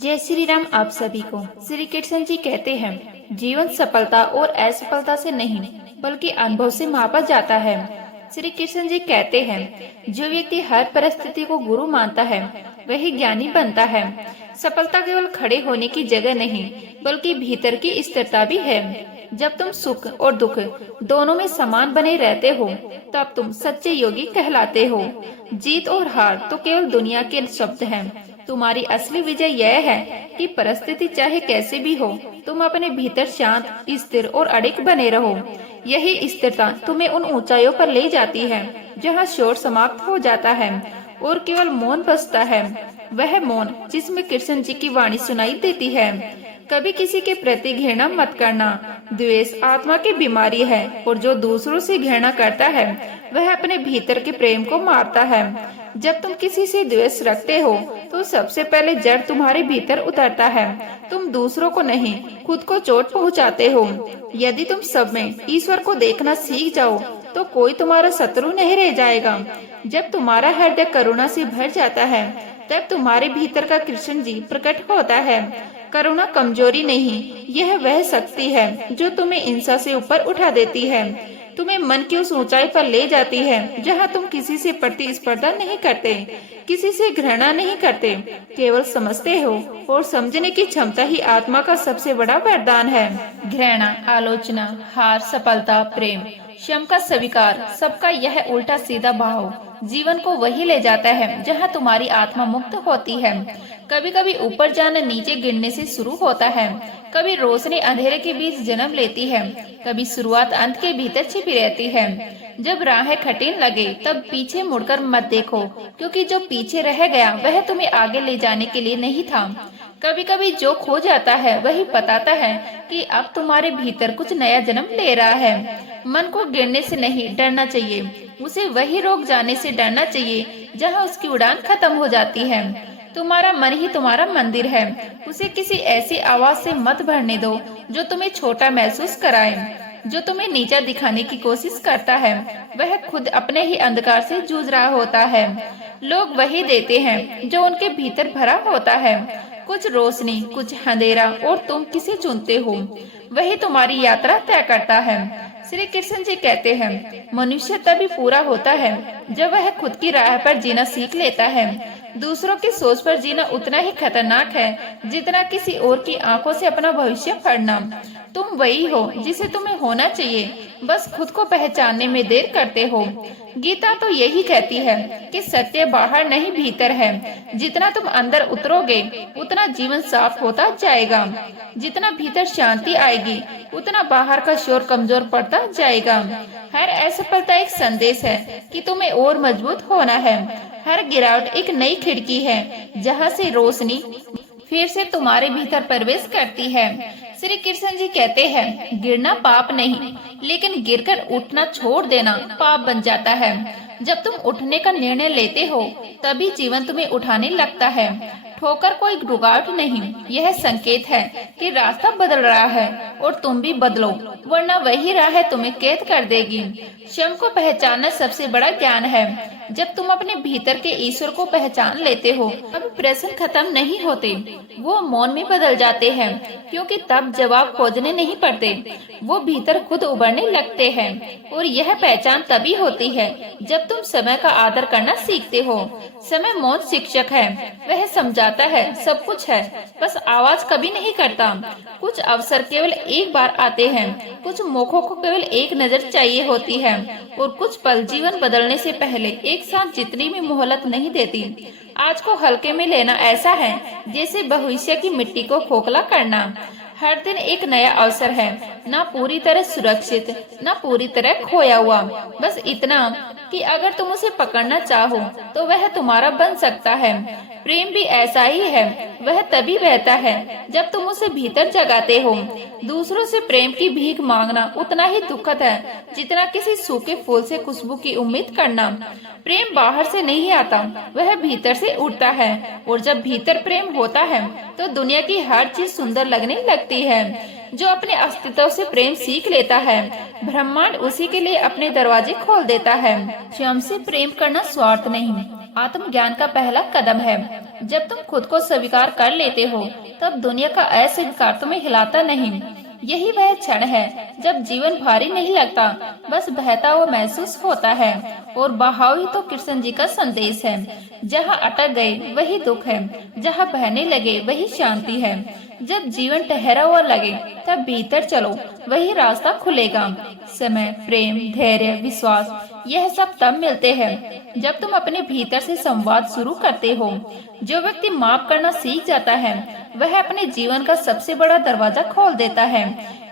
जय श्री राम। आप सभी को श्री कृष्ण जी कहते हैं, जीवन सफलता और असफलता से नहीं बल्कि अनुभव से मापा जाता है। श्री कृष्ण जी कहते हैं, जो व्यक्ति हर परिस्थिति को गुरु मानता है वही ज्ञानी बनता है। सफलता केवल खड़े होने की जगह नहीं बल्कि भीतर की स्थिरता भी है। जब तुम सुख और दुख दोनों में समान बने रहते हो तब तुम सच्चे योगी कहलाते हो। जीत और हार तो केवल दुनिया के शब्द हैं। तुम्हारी असली विजय यह है कि परिस्थिति चाहे कैसे भी हो, तुम अपने भीतर शांत, स्थिर और अडिग बने रहो। यही स्थिरता तुम्हें उन ऊंचाइयों पर ले जाती है जहां शोर समाप्त हो जाता है और केवल मौन बचता है। वह मौन जिसमें कृष्ण जी की वाणी सुनाई देती है। कभी किसी के प्रति घृणा मत करना। द्वेष आत्मा की बीमारी है और जो दूसरों से घृणा करता है वह अपने भीतर के प्रेम को मारता है। जब तुम किसी से द्वेष रखते हो तो सबसे पहले जड़ तुम्हारे भीतर उतरता है। तुम दूसरों को नहीं, खुद को चोट पहुंचाते हो। यदि तुम सब में ईश्वर को देखना सीख जाओ तो कोई तुम्हारा शत्रु नहीं रह जाएगा। जब तुम्हारा हृदय करुणा से भर जाता है तब तुम्हारे भीतर का कृष्ण जी प्रकट होता है। करुणा कमजोरी नहीं, यह वह शक्ति है जो तुम्हें हिंसा से ऊपर उठा देती है, तुम्हें मन की उस ऊंचाई पर ले जाती है जहां तुम किसी से प्रतिस्पर्धा नहीं करते, किसी से घृणा नहीं करते, केवल समझते हो। और समझने की क्षमता ही आत्मा का सबसे बड़ा वरदान है। घृणा, आलोचना, हार, सफलता, प्रेम, क्षम का स्वीकार, सबका यह उल्टा सीधा भाव जीवन को वही ले जाता है जहां तुम्हारी आत्मा मुक्त होती है। कभी कभी ऊपर जाना नीचे गिरने से शुरू होता है, कभी रोशनी अंधेरे के बीच जन्म लेती है, कभी शुरुआत अंत के भीतर छिपी रहती है। जब राहें कठिन लगे तब पीछे मुड़कर मत देखो, क्योंकि जो पीछे रह गया वह तुम्हें आगे ले जाने के लिए नहीं था। कभी कभी जो खो जाता है वही बताता है कि अब तुम्हारे भीतर कुछ नया जन्म ले रहा है। मन को गिरने से नहीं डरना चाहिए, उसे वही रोक जाने से डरना चाहिए जहां उसकी उड़ान खत्म हो जाती है। तुम्हारा मन ही तुम्हारा मंदिर है, उसे किसी ऐसी आवाज से मत भरने दो जो तुम्हें छोटा महसूस कराए। जो तुम्हें नीचा दिखाने की कोशिश करता है वह खुद अपने ही अंधकार से जूझ रहा होता है। लोग वही देते हैं जो उनके भीतर भरा होता है, कुछ रोशनी, कुछ अंधेरा, और तुम किसे चुनते हो वही तुम्हारी यात्रा तय करता है। श्री कृष्ण जी कहते हैं, मनुष्य तभी पूरा होता है जब वह खुद की राह पर जीना सीख लेता है। दूसरों की सोच पर जीना उतना ही खतरनाक है जितना किसी और की आंखों से अपना भविष्य पढ़ना। तुम वही हो जिसे तुम्हें होना चाहिए, बस खुद को पहचानने में देर करते हो। गीता तो यही कहती है कि सत्य बाहर नहीं भीतर है। जितना तुम अंदर उतरोगे उतना जीवन साफ होता जाएगा। जितना भीतर शांति आएगी उतना बाहर का शोर कमजोर पड़ता जाएगा। हर असफलता एक संदेश है कि तुम्हें और मजबूत होना है। हर गिरावट एक नई खिड़की है जहां से रोशनी फिर से तुम्हारे भीतर प्रवेश करती है। श्री कृष्ण जी कहते हैं, गिरना पाप नहीं, लेकिन गिरकर उठना छोड़ देना पाप बन जाता है। जब तुम उठने का निर्णय लेते हो तभी जीवन तुम्हें उठाने लगता है। ठोकर कोई रुकावट नहीं, यह संकेत है कि रास्ता बदल रहा है और तुम भी बदलो, वरना वही राह तुम्हें कैद कर देगी। स्वयं को पहचानना सबसे बड़ा ज्ञान है। जब तुम अपने भीतर के ईश्वर को पहचान लेते हो तब प्रश्न खत्म नहीं होते, वो मौन में बदल जाते हैं, क्योंकि तब जवाब खोजने नहीं पड़ते, वो भीतर खुद उभरने लगते हैं। और यह पहचान तभी होती है जब तुम समय का आदर करना सीखते हो। समय मौन शिक्षक है, वह समझाता है, सब कुछ है, बस आवाज कभी नहीं करता। कुछ अवसर केवल एक बार आते हैं, कुछ मौकों को केवल एक नजर चाहिए होती है, और कुछ पल जीवन बदलने से पहले एक साथ जितनी भी मोहलत नहीं देती। आज को हल्के में लेना ऐसा है जैसे भविष्य की मिट्टी को खोखला करना। हर दिन एक नया अवसर है, ना पूरी तरह सुरक्षित, ना पूरी तरह खोया हुआ, बस इतना कि अगर तुम उसे पकड़ना चाहो तो वह तुम्हारा बन सकता है। प्रेम भी ऐसा ही है, वह तभी बहता है जब तुम उसे भीतर जगाते हो। दूसरों से प्रेम की भीख मांगना उतना ही दुखद है जितना किसी सूखे फूल से खुशबू की उम्मीद करना। प्रेम बाहर से नहीं आता, वह भीतर से उठता है, और जब भीतर प्रेम होता है तो दुनिया की हर चीज सुंदर लगने लगती है। जो अपने अस्तित्व से प्रेम सीख लेता है, ब्रह्मांड उसी के लिए अपने दरवाजे खोल देता है। स्वयं से प्रेम करना स्वार्थ नहीं, आत्मज्ञान का पहला कदम है। जब तुम खुद को स्वीकार कर लेते हो तब दुनिया का अस्वीकार तुम्हें हिलाता नहीं। यही वह क्षण है जब जीवन भारी नहीं लगता, बस बहता हुआ महसूस होता है। और बहाव ही तो कृष्ण जी का संदेश है। जहाँ अटक गए वही दुख है, जहाँ बहने लगे वही शांति है। जब जीवन ठहरा हुआ लगे तब भीतर चलो, वही रास्ता खुलेगा। समय, प्रेम, धैर्य, विश्वास, यह सब तब मिलते हैं जब तुम अपने भीतर से संवाद शुरू करते हो। जो व्यक्ति माफ करना सीख जाता है वह अपने जीवन का सबसे बड़ा दरवाजा खोल देता है,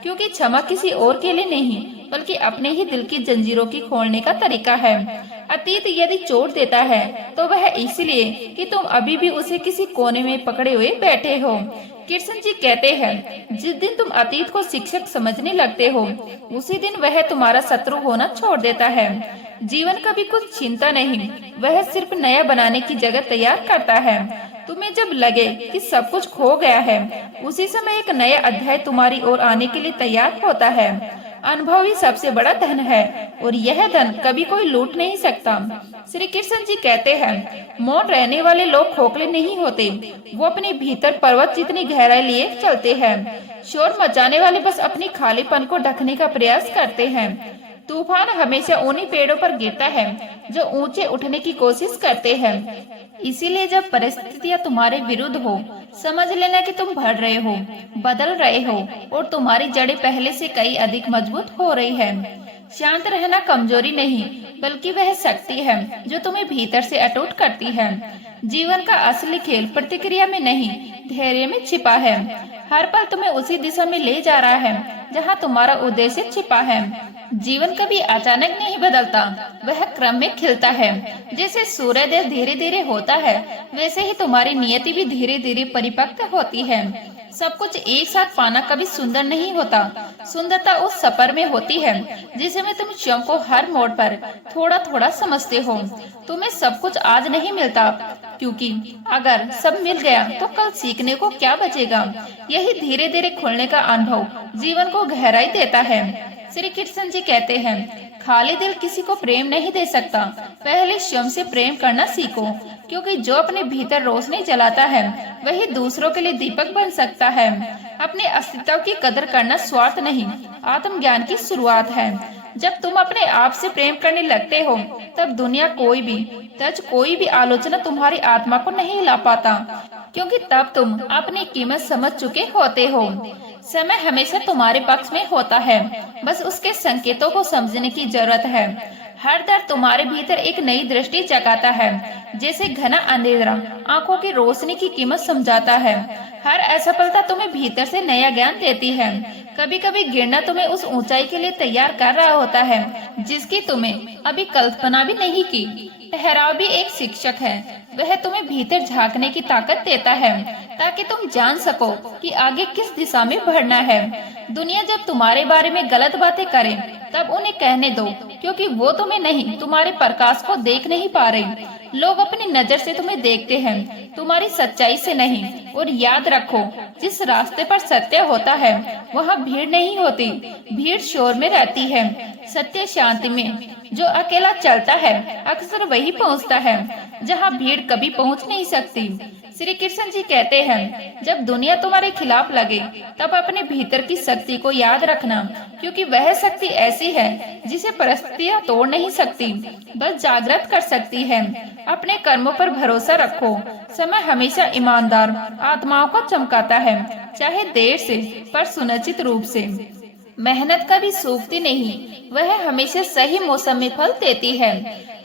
क्योंकि क्षमा किसी और के लिए नहीं बल्कि अपने ही दिल की जंजीरों की खोलने का तरीका है। अतीत यदि चोट देता है तो वह इसलिए कि तुम अभी भी उसे किसी कोने में पकड़े हुए बैठे हो। कृष्ण जी कहते हैं, जिस दिन तुम अतीत को शिक्षक समझने लगते हो उसी दिन वह तुम्हारा शत्रु होना छोड़ देता है। जीवन कभी कुछ छीनता नहीं, वह सिर्फ नया बनाने की जगह तैयार करता है। तुम्हें जब लगे कि सब कुछ खो गया है, उसी समय एक नया अध्याय तुम्हारी ओर आने के लिए तैयार होता है। अनुभव ही सबसे बड़ा धन है और यह धन कभी कोई लूट नहीं सकता। श्री कृष्ण जी कहते हैं, मौन रहने वाले लोग खोखले नहीं होते, वो अपने भीतर पर्वत जितनी गहराई लिए चलते हैं। शोर मचाने वाले बस अपनी खालीपन को ढकने का प्रयास करते हैं। तूफान हमेशा उन्हीं पेड़ों पर गिरता है जो ऊंचे उठने की कोशिश करते हैं। इसीलिए जब परिस्थितियां तुम्हारे विरुद्ध हो, समझ लेना कि तुम बढ़ रहे हो, बदल रहे हो और तुम्हारी जड़ें पहले से कई अधिक मजबूत हो रही है। शांत रहना कमजोरी नहीं बल्कि वह शक्ति है जो तुम्हें भीतर से अटूट करती है। जीवन का असली खेल प्रतिक्रिया में नहीं, धैर्य में छिपा है। हर पल तुम्हें उसी दिशा में ले जा रहा है जहाँ तुम्हारा उद्देश्य छिपा है। जीवन कभी अचानक नहीं बदलता, वह क्रम में खिलता है। जैसे सूर्योदय धीरे धीरे होता है, वैसे ही तुम्हारी नियति भी धीरे धीरे परिपक्व होती है। सब कुछ एक साथ पाना कभी सुंदर नहीं होता। सुंदरता उस सफर में होती है जिसमें तुम स्वयं को हर मोड़ पर थोड़ा थोड़ा समझते हो। तुम्हें सब कुछ आज नहीं मिलता, क्योंकि अगर सब मिल गया तो कल सीखने को क्या बचेगा। यही धीरे धीरे खुलने का अनुभव जीवन को गहराई देता है। श्री कृष्ण जी कहते हैं, खाली दिल किसी को प्रेम नहीं दे सकता। पहले स्वयं से प्रेम करना सीखो, क्योंकि जो अपने भीतर रोशनी जलाता है वही दूसरों के लिए दीपक बन सकता है। अपने अस्तित्व की कदर करना स्वार्थ नहीं, आत्मज्ञान की शुरुआत है। जब तुम अपने आप से प्रेम करने लगते हो तब दुनिया कोई भी आलोचना तुम्हारी आत्मा को नहीं ला पाता, क्योंकि तब तुम अपनी कीमत समझ चुके होते हो। समय हमेशा तुम्हारे पक्ष में होता है, बस उसके संकेतों को समझने की जरूरत है। हर दर्द तुम्हारे भीतर एक नई दृष्टि जगाता है, जैसे घना अंधेरा आंखों की रोशनी की कीमत समझाता है। हर असफलता तुम्हें भीतर से नया ज्ञान देती है। कभी कभी गिरना तुम्हें उस ऊंचाई के लिए तैयार कर रहा होता है जिसकी तुम्हें अभी कल्पना भी नहीं की। ठहराव भी एक शिक्षक है, वह तुम्हें भीतर झांकने की ताकत देता है ताकि तुम जान सको कि आगे किस दिशा में बढ़ना है। दुनिया जब तुम्हारे बारे में गलत बातें करे तब उन्हें कहने दो, क्योंकि वो तुम्हें नहीं, तुम्हारे प्रकाश को देख नहीं पा रहे। लोग अपनी नजर से तुम्हें देखते हैं, तुम्हारी सच्चाई से नहीं। और याद रखो, जिस रास्ते पर सत्य होता है वहाँ भीड़ नहीं होती, भीड़ शोर में रहती है। सत्य शांति में जो अकेला चलता है अक्सर वही पहुँचता है जहाँ भीड़ कभी पहुँच नहीं सकती। श्री कृष्ण जी कहते हैं, जब दुनिया तुम्हारे खिलाफ लगे तब अपने भीतर की शक्ति को याद रखना, क्योंकि वह शक्ति ऐसी है जिसे परिस्थितियां तोड़ नहीं सकती, बस जागृत कर सकती है। अपने कर्मों पर भरोसा रखो। समय हमेशा ईमानदार आत्माओं को चमकाता है, चाहे देर से पर सुनिश्चित रूप से। मेहनत कभी सूखती नहीं, वह हमेशा सही मौसम में फल देती है।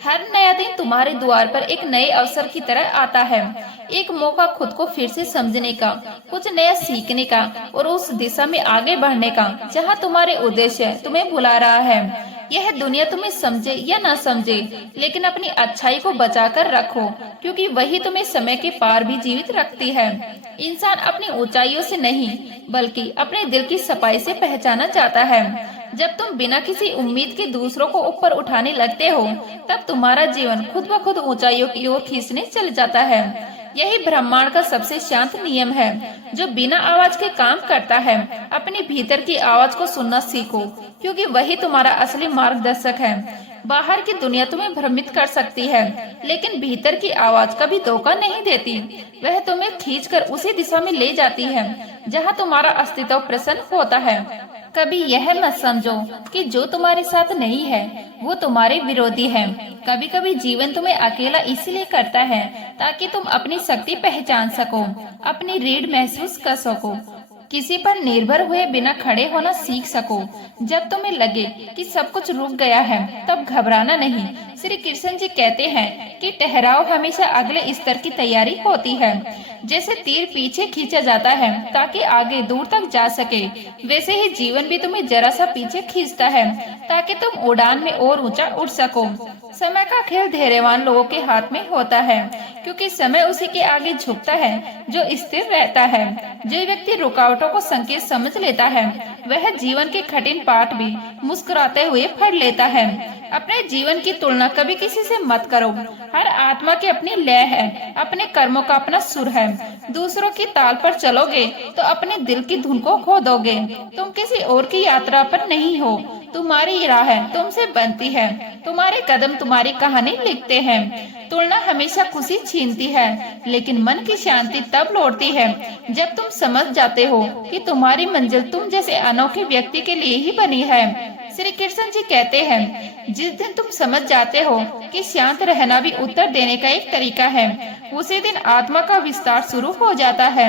हर नया दिन तुम्हारे द्वार पर एक नए अवसर की तरह आता है, एक मौका खुद को फिर से समझने का, कुछ नया सीखने का और उस दिशा में आगे बढ़ने का जहां तुम्हारे उद्देश्य तुम्हें बुला रहा है। यह दुनिया तुम्हें समझे या ना समझे, लेकिन अपनी अच्छाई को बचा कर रखो, क्योंकि वही तुम्हें समय के पार भी जीवित रखती है। इंसान अपनी ऊंचाइयों से नहीं बल्कि अपने दिल की सफाई से पहचाना जाता है। जब तुम बिना किसी उम्मीद के दूसरों को ऊपर उठाने लगते हो तब तुम्हारा जीवन खुद ब खुद ऊंचाइयों की ओर खींचने चल जाता है। यही ब्रह्मांड का सबसे शांत नियम है जो बिना आवाज के काम करता है। अपने भीतर की आवाज को सुनना सीखो, क्योंकि वही तुम्हारा असली मार्गदर्शक है। बाहर की दुनिया तुम्हें भ्रमित कर सकती है, लेकिन भीतर की आवाज कभी धोखा नहीं देती। वह तुम्हें खींचकर उसी दिशा में ले जाती है जहाँ तुम्हारा अस्तित्व प्रसन्न होता है। कभी यह मत समझो कि जो तुम्हारे साथ नहीं है वो तुम्हारे विरोधी है। कभी कभी जीवन तुम्हें अकेला इसलिए करता है ताकि तुम अपनी शक्ति पहचान सको, अपनी रीढ़ महसूस कर सको, किसी पर निर्भर हुए बिना खड़े होना सीख सको। जब तुम्हें लगे कि सब कुछ रुक गया है तब घबराना नहीं। श्री कृष्ण जी कहते हैं कि ठहराव हमेशा अगले स्तर की तैयारी होती है। जैसे तीर पीछे खींचा जाता है ताकि आगे दूर तक जा सके, वैसे ही जीवन भी तुम्हें जरा सा पीछे खींचता है ताकि तुम उड़ान में और ऊंचा उड़ सको। समय का खेल धैर्यवान लोगों के हाथ में होता है, क्योंकि समय उसी के आगे झुकता है जो स्थिर रहता है। जो व्यक्ति रुकावटों को संकेत समझ लेता है वह जीवन के कठिन पाठ भी मुस्कुराते हुए पढ़ लेता है। अपने जीवन की तुलना कभी किसी से मत करो। हर आत्मा की अपनी लय है, अपने कर्मों का अपना सुर है। दूसरों की ताल पर चलोगे तो अपने दिल की धुन को खो दोगे। तुम किसी और की यात्रा पर नहीं हो, तुम्हारी राह तुमसे बनती है, तुम्हारे कदम तुम्हारी कहानी लिखते हैं। तुलना हमेशा खुशी छीनती है, लेकिन मन की शांति तब लौटती है जब तुम समझ जाते हो कि तुम्हारी मंजिल तुम जैसे अनोखे व्यक्ति के लिए ही बनी है। श्री कृष्ण जी कहते हैं, जिस दिन तुम समझ जाते हो कि शांत रहना भी उत्तर देने का एक तरीका है, उसी दिन आत्मा का विस्तार शुरू हो जाता है।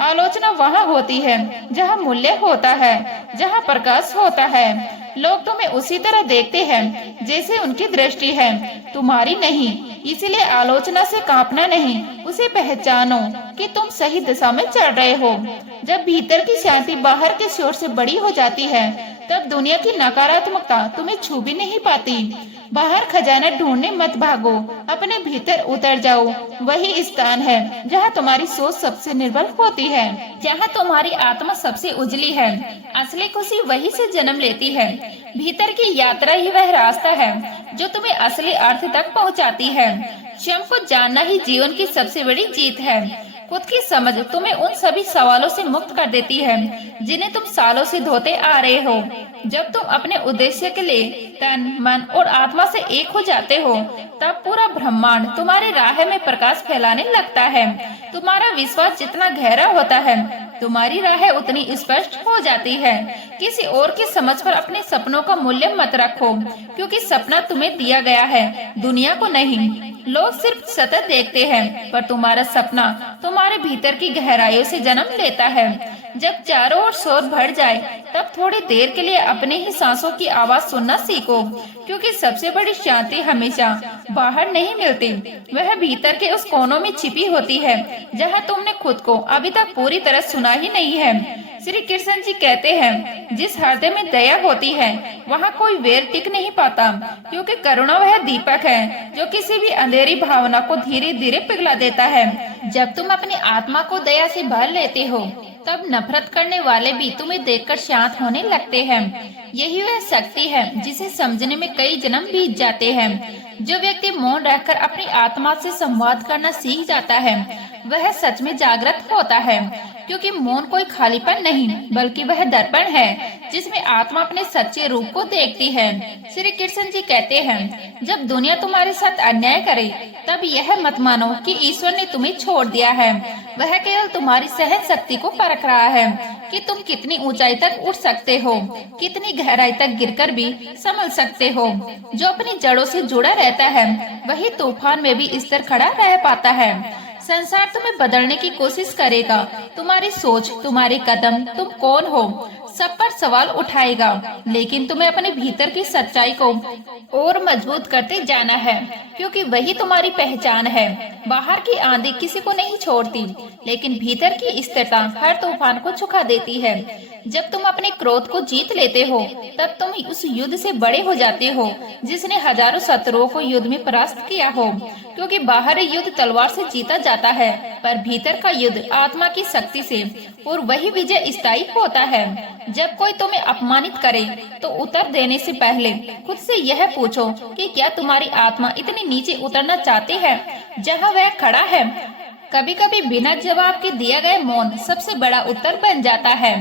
आलोचना वहाँ होती है जहाँ मूल्य होता है, जहाँ प्रकाश होता है। लोग तुम्हें उसी तरह देखते हैं जैसे उनकी दृष्टि है, तुम्हारी नहीं। इसलिए आलोचना से कांपना नहीं, उसे पहचानो कि तुम सही दिशा में चल रहे हो। जब भीतर की शांति बाहर के शोर से बड़ी हो जाती है तब दुनिया की नकारात्मकता तुम्हें छू भी नहीं पाती। बाहर खजाना ढूंढने मत भागो, अपने भीतर उतर जाओ। वही स्थान है जहाँ तुम्हारी सोच सबसे निर्बल होती है, जहाँ तुम्हारी आत्मा सबसे उजली है। असली खुशी वही से जन्म लेती है। भीतर की यात्रा ही वह रास्ता है जो तुम्हें असली अर्थ तक पहुँचाती है। स्वयं को जानना ही जीवन की सबसे बड़ी जीत है। खुद की समझ तुम्हें उन सभी सवालों से मुक्त कर देती है जिन्हें तुम सालों से धोते आ रहे हो। जब तुम अपने उद्देश्य के लिए तन, मन और आत्मा से एक हो जाते हो तब पूरा ब्रह्मांड तुम्हारे राह में प्रकाश फैलाने लगता है। तुम्हारा विश्वास जितना गहरा होता है तुम्हारी राह उतनी स्पष्ट हो जाती है। किसी और की समझ पर अपने सपनों का मूल्य मत रखो, क्योंकि सपना तुम्हें दिया गया है, दुनिया को नहीं। लोग सिर्फ सतत देखते हैं, पर तुम्हारा सपना तुम्हारे भीतर की गहराइयों से जन्म लेता है। जब चारों ओर शोर भर जाए तब थोड़ी देर के लिए अपने ही सांसों की आवाज सुनना सीखो, क्योंकि सबसे बड़ी शांति हमेशा बाहर नहीं मिलती, वह भीतर के उस कोनों में छिपी होती है जहां तुमने खुद को अभी तक पूरी तरह सुना ही नहीं है। श्री कृष्ण जी कहते हैं, जिस हृदय में दया होती है वहाँ कोई वैर टिक नहीं पाता, क्योंकि करुणा वह दीपक है जो किसी भी अंधेरी भावना को धीरे धीरे पिघला देता है। जब तुम अपनी आत्मा को दया से भर लेते हो तब नफरत करने वाले भी तुम्हें देखकर शांत होने लगते हैं। यही वह शक्ति है जिसे समझने में कई जन्म बीत जाते हैं। जो व्यक्ति मौन रहकर अपनी आत्मा से संवाद करना सीख जाता है वह सच में जागृत होता है, क्योंकि मौन कोई खालीपन नहीं बल्कि वह दर्पण है जिसमें आत्मा अपने सच्चे रूप को देखती है। श्री कृष्ण जी कहते हैं, जब दुनिया तुम्हारे साथ अन्याय करे तब यह मत मानो कि ईश्वर ने तुम्हें छोड़ दिया है। वह केवल तुम्हारी सहन शक्ति को परख रहा है कि तुम कितनी ऊंचाई तक उठ सकते हो, कितनी गहराई तक गिरकर भी संभल सकते हो। जो अपनी जड़ों से जुड़ा रहता है वही तूफान में भी स्थिर खड़ा रह पाता है। संसार तुम्हें बदलने की कोशिश करेगा, तुम्हारी सोच, तुम्हारे कदम, तुम कौन हो, सब पर सवाल उठाएगा, लेकिन तुम्हें अपने भीतर की सच्चाई को और मजबूत करते जाना है, क्योंकि वही तुम्हारी पहचान है। बाहर की आंधी किसी को नहीं छोड़ती, लेकिन भीतर की स्थिरता हर तूफान को झुका देती है। जब तुम अपने क्रोध को जीत लेते हो तब तुम उस युद्ध से बड़े हो जाते हो जिसने हजारों शत्रुओं को युद्ध में परास्त किया हो, क्योंकि बाहर युद्ध तलवार से जीता जाता है पर भीतर का युद्ध आत्मा की शक्ति से, और वही विजय स्थायी होता है। जब कोई तुम्हें अपमानित करे तो उत्तर देने से पहले खुद से यह पूछो कि क्या तुम्हारी आत्मा इतनी नीचे उतरना चाहती है जहाँ वह खड़ा है। कभी कभी बिना जवाब के दिया गया मौन सबसे बड़ा उत्तर बन जाता है।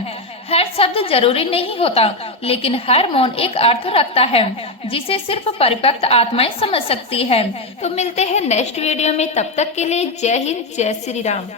हर शब्द जरूरी नहीं होता, लेकिन हर मौन एक अर्थ रखता है जिसे सिर्फ परिपक्व आत्माएं समझ सकती है। तो मिलते हैं नेक्स्ट वीडियो में, तब तक के लिए जय हिंद, जय श्री राम।